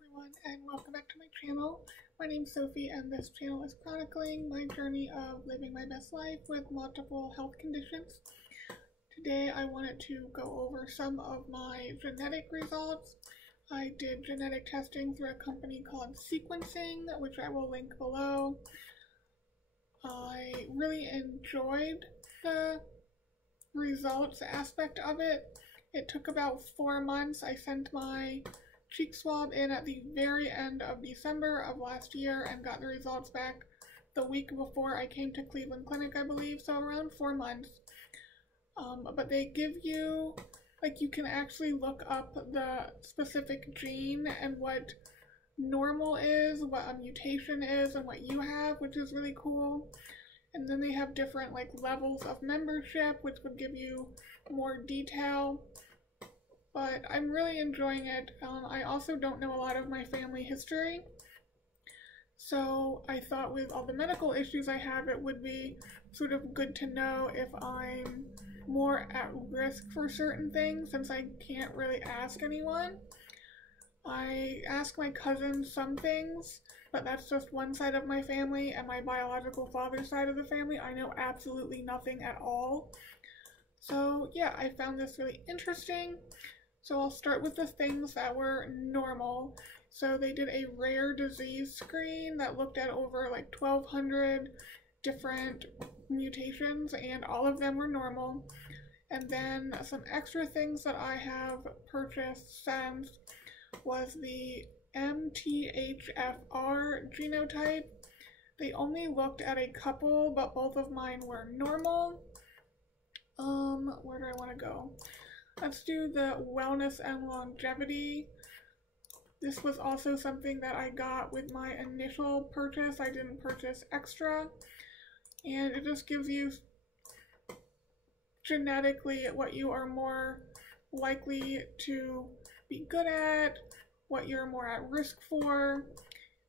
everyone, and welcome back to my channel. My name's Sophie, and this channel is chronicling my journey of living my best life with multiple health conditions. Today I wanted to go over some of my genetic results. I did genetic testing through a company called Sequencing, which I will link below. I really enjoyed the results aspect of it. It took about 4 months. I sent my cheek swab in at the very end of December of last year and got the results back the week before I came to Cleveland Clinic, I believe, so around 4 months. But they give you, you can actually look up the specific gene and what normal is, what a mutation is, and what you have, which is really cool. And then they have different levels of membership, which would give you more detail. But I'm really enjoying it. I also don't know a lot of my family history, so I thought with all the medical issues I have, it would be sort of good to know if I'm more at risk for certain things, since I can't really ask anyone. I ask my cousins some things, but that's just one side of my family, and my biological father's side of the family, I know absolutely nothing at all. So yeah, I found this really interesting. So I'll start with the things that were normal. So they did a rare disease screen that looked at over 1,200 different mutations, and all of them were normal. And then some extra things that I have purchased since was the MTHFR genotype. They only looked at a couple, but both of mine were normal. Where do I want to go? Let's do the wellness and longevity. This was also something that I got with my initial purchase. I didn't purchase extra. And it just gives you genetically what you are more likely to be good at, what you're more at risk for.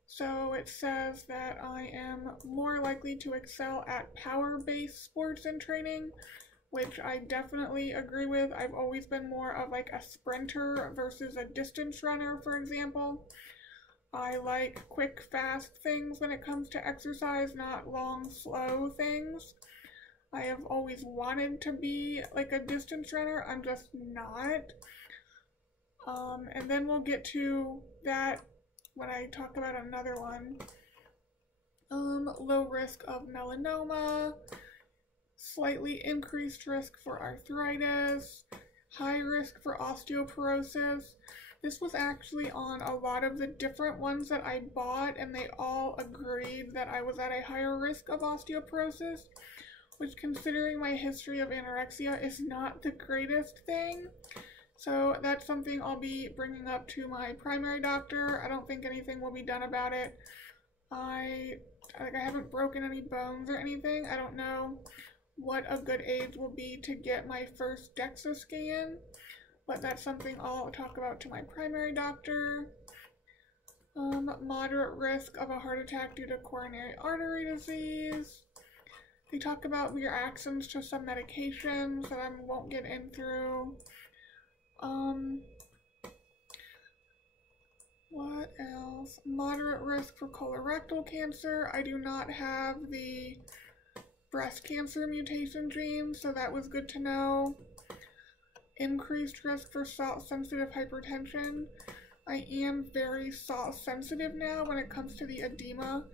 So it says that I am more likely to excel at power-based sports and training, which I definitely agree with. I've always been more of a sprinter versus a distance runner, for example. I like quick, fast things when it comes to exercise, not long, slow things. I have always wanted to be a distance runner. I'm just not. And then we'll get to that when I talk about another one. Low risk of melanoma, slightly increased risk for arthritis, high risk for osteoporosis. This was actually on a lot of the different ones that I bought, and they all agreed that I was at a higher risk of osteoporosis, which, considering my history of anorexia, is not the greatest thing. So that's something I'll be bringing up to my primary doctor. I don't think anything will be done about it. I haven't broken any bones or anything. I don't know what a good age will be to get my first DEXA scan, but that's something I'll talk about to my primary doctor. Moderate risk of a heart attack due to coronary artery disease. They talk about reactions to some medications that I won't get in through. What else? Moderate risk for colorectal cancer. I do not have the breast cancer mutation gene, so that was good to know. Increased risk for salt-sensitive hypertension. I am very salt-sensitive now when it comes to the edema.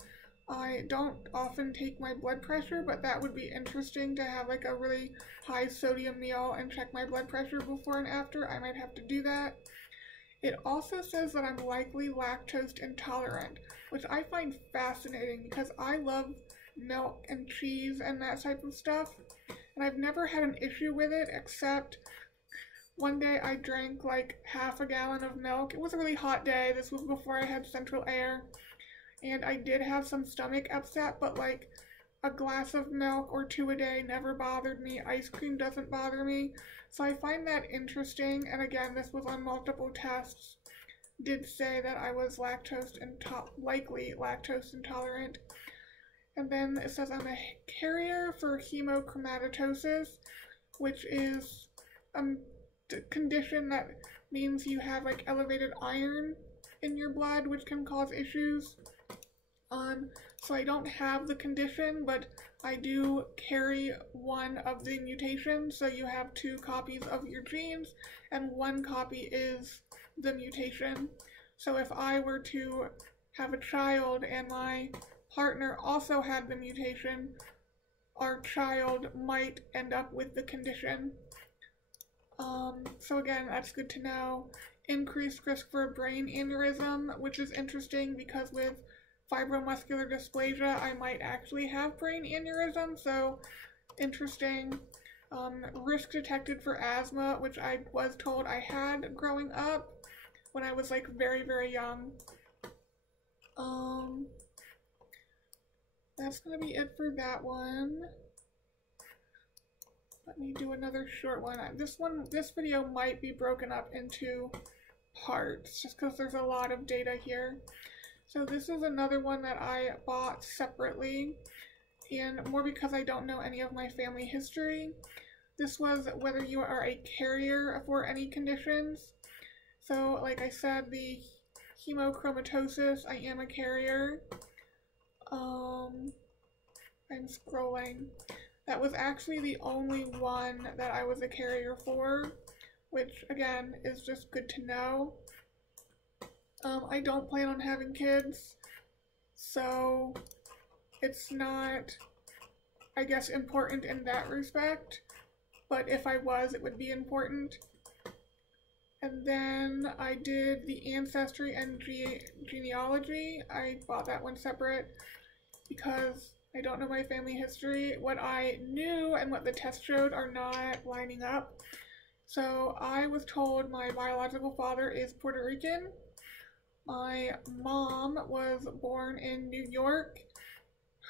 I don't often take my blood pressure, but that would be interesting to have a really high sodium meal and check my blood pressure before and after. I might have to do that. It also says that I'm likely lactose intolerant, which I find fascinating because I love milk and cheese and that type of stuff, and I've never had an issue with it, except one day I drank half a gallon of milk. It was a really hot day. This was before I had central air, and I did have some stomach upset, but a glass of milk or 2 a day never bothered me. Ice cream doesn't bother me, so I find that interesting. And again, this was on multiple tests, did say that I was likely lactose intolerant. And then it says I'm a carrier for hemochromatosis, which is a condition that means you have elevated iron in your blood, which can cause issues. So I don't have the condition, but I do carry one of the mutations, so you have 2 copies of your genes, and 1 copy is the mutation. So if I were to have a child and my partner also had the mutation, our child might end up with the condition. So again, that's good to know. Increased risk for a brain aneurysm, which is interesting because with fibromuscular dysplasia, I might actually have brain aneurysm, so interesting. Risk detected for asthma, which I was told I had growing up when I was like very, very young. That's gonna be it for that one. Let me do another short one. This video might be broken up into parts just because there's a lot of data here. So this is another one that I bought separately, and more because I don't know any of my family history. This was whether you are a carrier for any conditions. So like I said, the hemochromatosis, I am a carrier. I'm scrolling. That was actually the only one that I was a carrier for, which again is just good to know. I don't plan on having kids, so it's not, I guess, important in that respect, but if I was, it would be important. And then I did the ancestry and genealogy. I bought that one separate because I don't know my family history. What I knew and what the test showed are not lining up. So I was told my biological father is Puerto Rican. My mom was born in New York.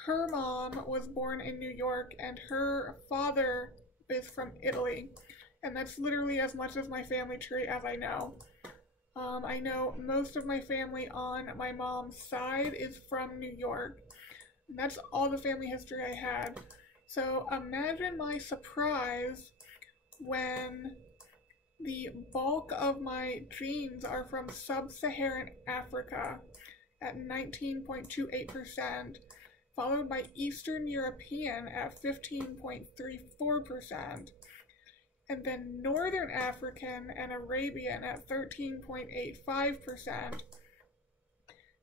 Her mom was born in New York, and her father is from Italy. And that's literally as much as my family tree as I know. I know most of my family on my mom's side is from New York. And that's all the family history I had. So imagine my surprise when the bulk of my genes are from sub-Saharan Africa at 19.28%, followed by Eastern European at 15.34%, and then Northern African and Arabian at 13.85%,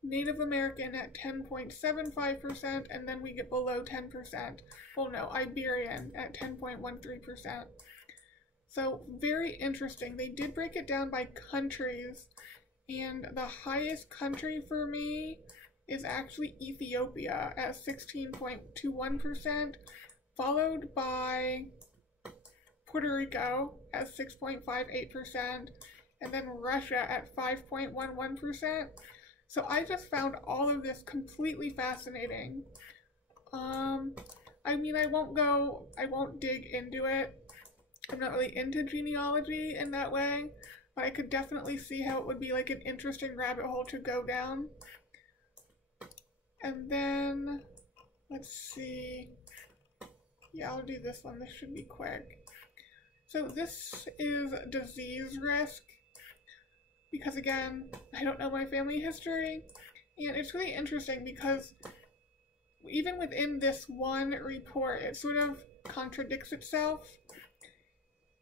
Native American at 10.75%, and then we get below 10%. Well, no, Iberian at 10.13%. So very interesting. They did break it down by countries, and the highest country for me is actually Ethiopia at 16.21%, followed by Puerto Rico at 6.58%, and then Russia at 5.11%. So I just found all of this completely fascinating. I mean, I won't dig into it. I'm not really into genealogy in that way, but I could definitely see how it would be like an interesting rabbit hole to go down. And then, let's see. Yeah, I'll do this one. This should be quick. So this is disease risk, because again, I don't know my family history, and it's really interesting because even within this one report, it sort of contradicts itself.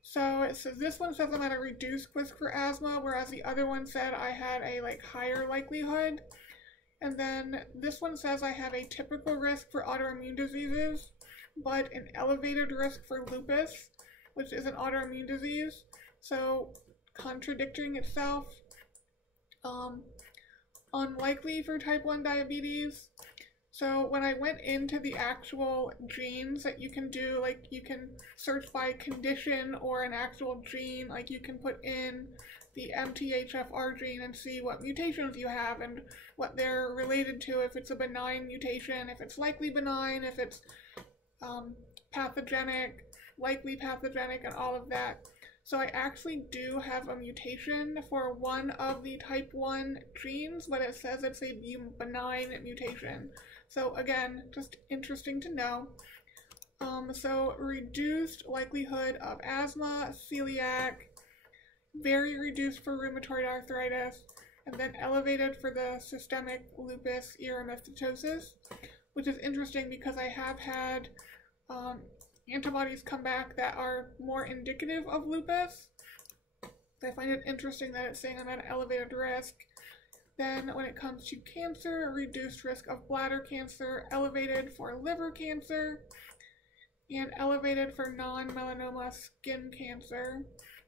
So this one says I'm at a reduced risk for asthma, whereas the other one said I had a higher likelihood. And then this one says I have a typical risk for autoimmune diseases, but an elevated risk for lupus, which is an autoimmune disease. So contradicting itself. Unlikely for type 1 diabetes. So when I went into the actual genes that you can do, like you can search by condition or an actual gene, like you can put in the MTHFR gene and see what mutations you have and what they're related to, if it's a benign mutation, if it's likely benign, if it's pathogenic, likely pathogenic, and all of that. So I actually do have a mutation for one of the type 1 genes, but it says it's a benign mutation. So again, just interesting to know. So reduced likelihood of asthma, celiac, very reduced for rheumatoid arthritis, and then elevated for the systemic lupus erythematosus, which is interesting because I have had antibodies come back that are more indicative of lupus. I find it interesting that it's saying I'm at an elevated risk. Then when it comes to cancer, reduced risk of bladder cancer, elevated for liver cancer, and elevated for non-melanoma skin cancer,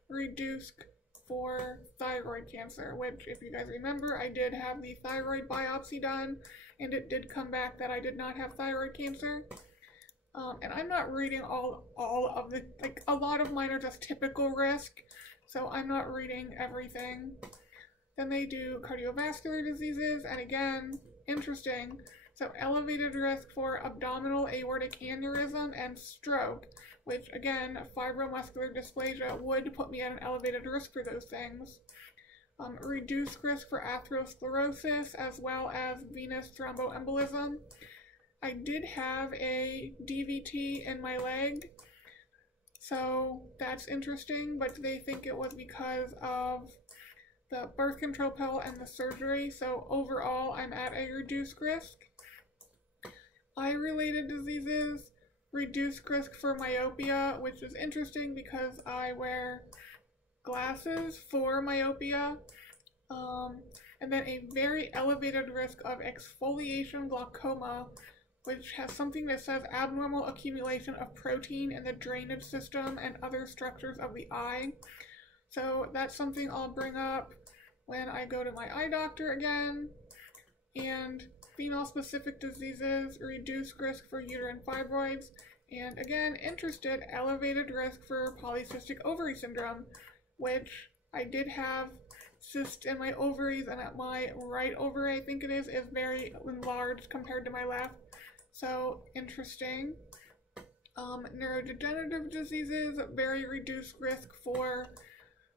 reduced for thyroid cancer, which, if you guys remember, I did have the thyroid biopsy done, and it did come back that I did not have thyroid cancer. And I'm not reading all of the, like, a lot of mine are just typical risk, so I'm not reading everything. Then they do cardiovascular diseases, and again, interesting. So elevated risk for abdominal aortic aneurysm and stroke, which again, fibromuscular dysplasia would put me at an elevated risk for those things. Reduced risk for atherosclerosis as well as venous thromboembolism. I did have a DVT in my leg, so that's interesting, but they think it was because of the birth control pill and the surgery, so overall I'm at a reduced risk. Eye-related diseases, reduced risk for myopia, which is interesting because I wear glasses for myopia, and then a very elevated risk of exfoliation glaucoma, which has something that says abnormal accumulation of protein in the drainage system and other structures of the eye. So that's something I'll bring up when I go to my eye doctor again. And female-specific diseases, reduced risk for uterine fibroids, and again, interested, elevated risk for polycystic ovary syndrome, which I did have cysts in my ovaries, and at my right ovary, I think it is very enlarged compared to my left. So interesting. Neurodegenerative diseases, very reduced risk for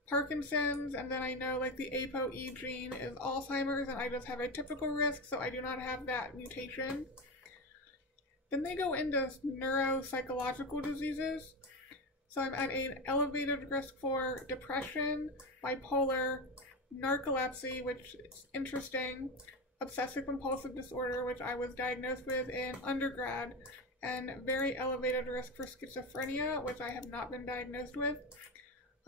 Parkinson's, and then I know like the ApoE gene is Alzheimer's, and I just have a typical risk, so I do not have that mutation. Then they go into neuropsychological diseases. So I'm at an elevated risk for depression, bipolar, narcolepsy, which is interesting, obsessive compulsive disorder, which I was diagnosed with in undergrad, and very elevated risk for schizophrenia, which I have not been diagnosed with.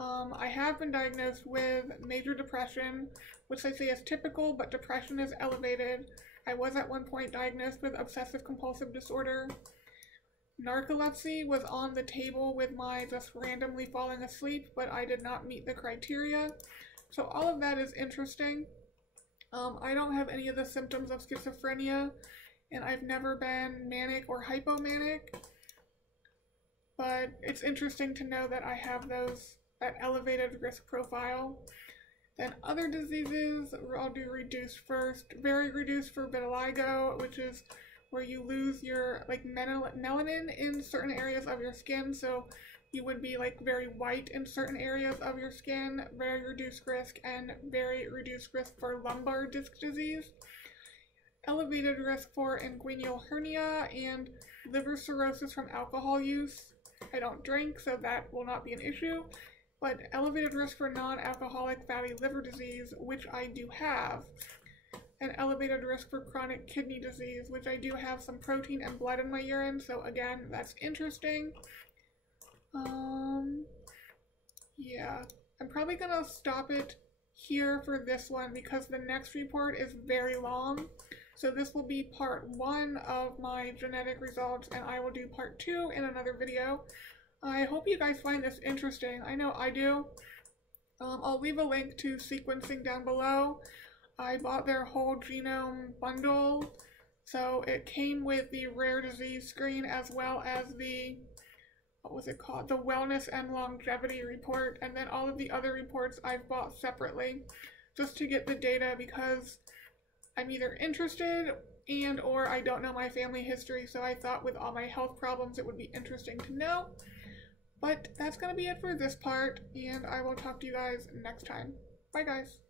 I have been diagnosed with major depression, which they say is typical, but depression is elevated. I was at one point diagnosed with obsessive compulsive disorder. Narcolepsy was on the table with my just randomly falling asleep, but I did not meet the criteria. So all of that is interesting. I don't have any of the symptoms of schizophrenia, and I've never been manic or hypomanic, but it's interesting to know that I have that elevated risk profile. Then other diseases, I'll do reduced first. Very reduced for vitiligo, which is where you lose your like melanin in certain areas of your skin, so you would be like very white in certain areas of your skin. Very reduced risk, and very reduced risk for lumbar disc disease. Elevated risk for inguinal hernia and liver cirrhosis from alcohol use. I don't drink, so that will not be an issue. But elevated risk for non-alcoholic fatty liver disease, which I do have. An elevated risk for chronic kidney disease, which I do have some protein and blood in my urine, so again, that's interesting. Yeah, I'm probably gonna stop it here for this one because the next report is very long. So this will be part 1 of my genetic results, and I will do part 2 in another video. I hope you guys find this interesting. I know I do. I'll leave a link to sequencing down below. I bought their whole genome bundle, so it came with the rare disease screen as well as the, what was it called? The wellness and longevity report, and then all of the other reports I've bought separately just to get the data because I'm either interested and or I don't know my family history, so I thought with all my health problems it would be interesting to know. But that's going to be it for this part, and I will talk to you guys next time. Bye guys!